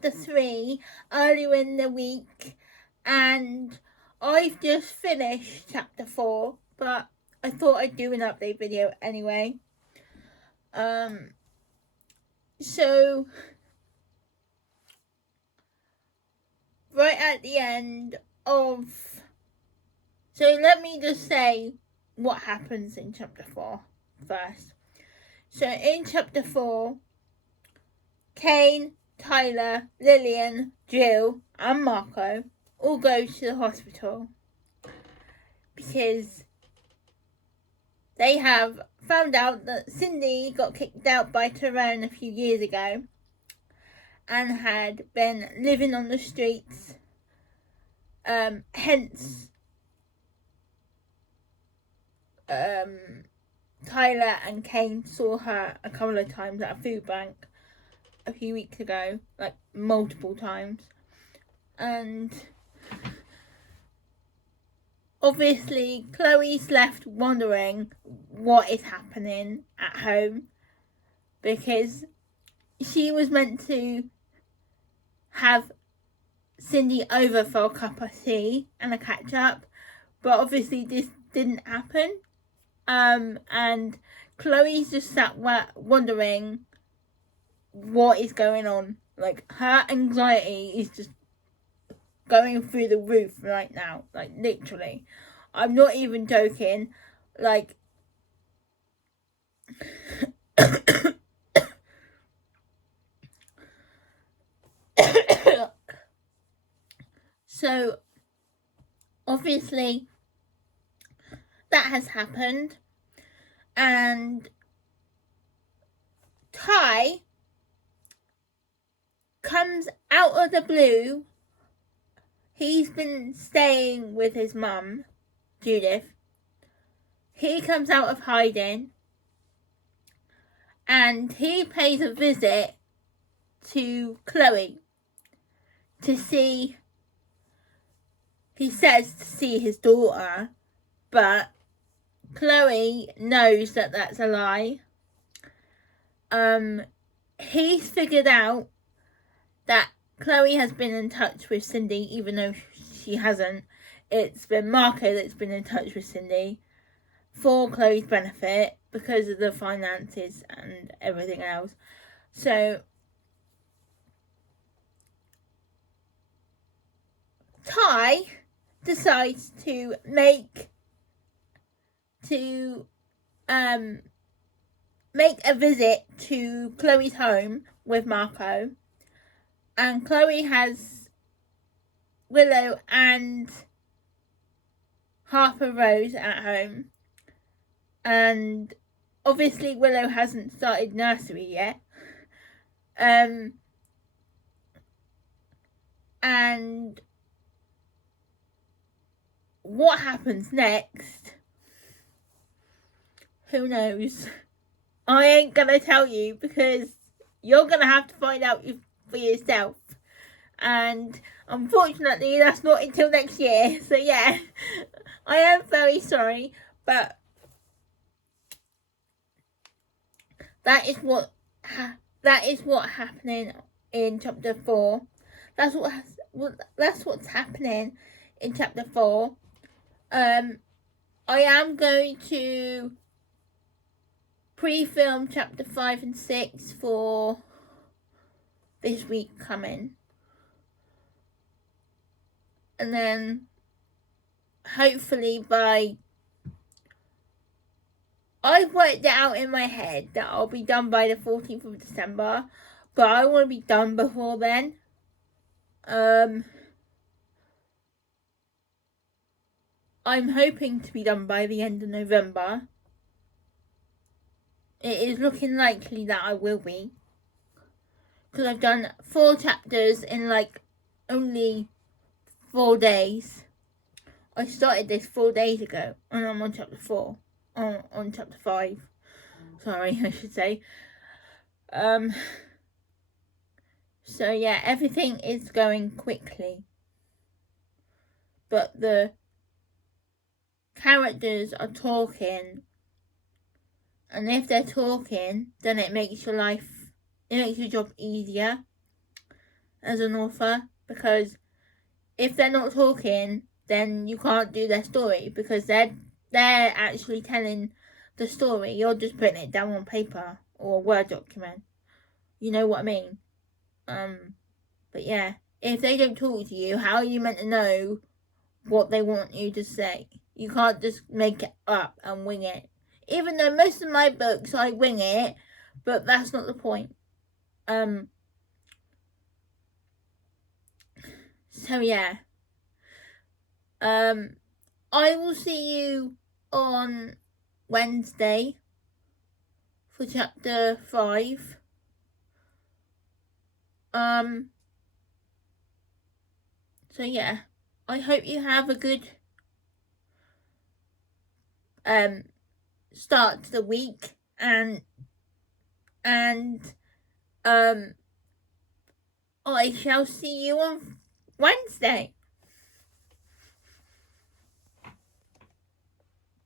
chapter 3 earlier in the week, and I've just finished chapter 4, but I thought I'd do an update video anyway. So right at the end of, so let me just say what happens in chapter 4 first. So in chapter 4, Kane, Tyler, Lillian, Jill and Marco all go to the hospital because they have found out that Cindy got kicked out by Tyrone a few years ago and had been living on the streets. Hence Tyler and Kane saw her a couple of times at a food bank a few weeks ago, like multiple times, and obviously Chloe's left wondering what is happening at home because she was meant to have Cindy over for a cup of tea and a catch up, but obviously this didn't happen, and Chloe's just sat wondering what is going on. Like, her anxiety is just going through the roof right now, like literally. I'm not even joking. Like so obviously that has happened, and Ty comes out of the blue. He's been staying with his mum, Judith. He comes out of hiding and he pays a visit to Chloe to see, he says to see his daughter, but Chloe knows that that's a lie. He's figured out that Chloe has been in touch with Cindy, even though she hasn't. It's been Marco that's been in touch with Cindy for Chloe's benefit because of the finances and everything else. So Ty decides to make a visit to Chloe's home with Marco, and Chloe has Willow and Harper Rose at home, and obviously Willow hasn't started nursery yet. And what happens next, who knows? I ain't gonna tell you because you're gonna have to find out for yourself, and unfortunately that's not until next year. So yeah, I am very sorry, but that is what's happening in chapter 4. That's what's happening in chapter 4. I am going to pre-film chapter 5 and 6 for this week coming, and then hopefully I've worked it out in my head that I'll be done by the 14th of December, but I want to be done before then. I'm hoping to be done by the end of November. It is looking likely that I will be, because I've done 4 chapters in like only 4 days. I started this 4 days ago and I'm on chapter 4, on chapter 5, sorry I should say. So yeah, everything is going quickly, but the characters are talking, and if they're talking, then it makes your job easier. as an author, because if they're not talking, then you can't do their story, because they're actually telling the story. You're just putting it down on paper or a Word document. You know what I mean? But yeah, if they don't talk to you, how are you meant to know what they want you to say? You can't just make it up and wing it. Even though most of my books I wing it, but that's not the point. So yeah. I will see you on Wednesday for chapter 5. So yeah, I hope you have a good start to the week, and I shall see you on Wednesday.